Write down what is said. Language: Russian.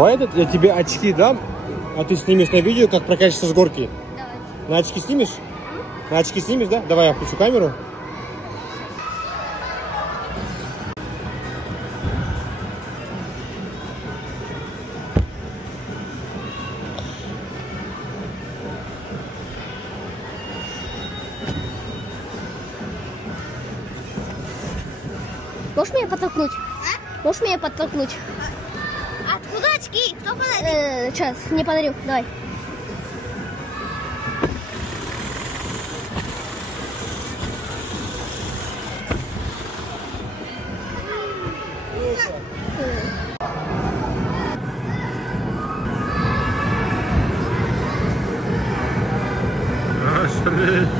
Давай я тебе очки дам, а ты снимешь на видео, как прокатишься с горки. Давай. На очки снимешь? На очки снимешь, да? Давай я включу камеру. Можешь меня подтолкнуть? Можешь меня подтолкнуть? Откуда очки? Кто подарил? Сейчас, не подарю. Давай. Что ли?